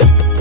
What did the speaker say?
you